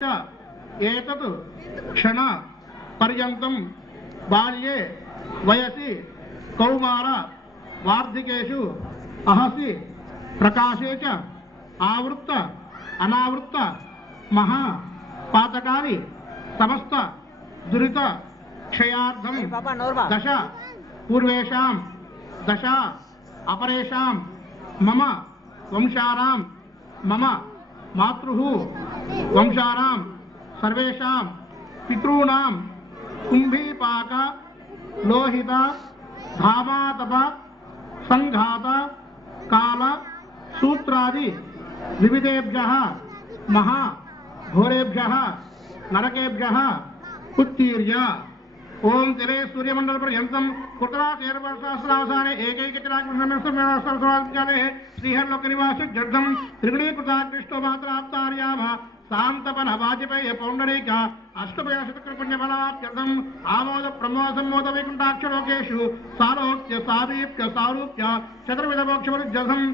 एतत् क्षण पर्यन्तं बाल्ये वयसि कौमार वार्धिकेषु अहसि प्रकाशे च आवृत्त अनावृत्त महा पातकानि समस्त दुरित क्षयार्थं दश पूर्वेषां दश अपरेषां मम वंशानां मम मातृः वंशानां सर्वेषां पितॄणां कुंभीपाक लोहित धामातप संघात काल सूत्रादि विविधेभ्यः महा घोरेभ्यः नरकेभ्यः उत्तीर्य ओम तेरे सूर्यमंडल पर्यंतं कुटरा तेरवर्षावसाने एकैकचराचरणे श्रीहरलोकनिवास जड्धं त्रिगुणीकृता कृष्णो मात्राप्तार्याम शांतपन वाजपेय पौंडरीक अष्टभयशतकृपुण्यफलाप्यर्थम् आमोद प्रमोद सम्मोद वैकुंठाक्षलोकेषु सालोक्य सादीप्य सारूप्य चतुर्विध मोक्षवरुज्जधम्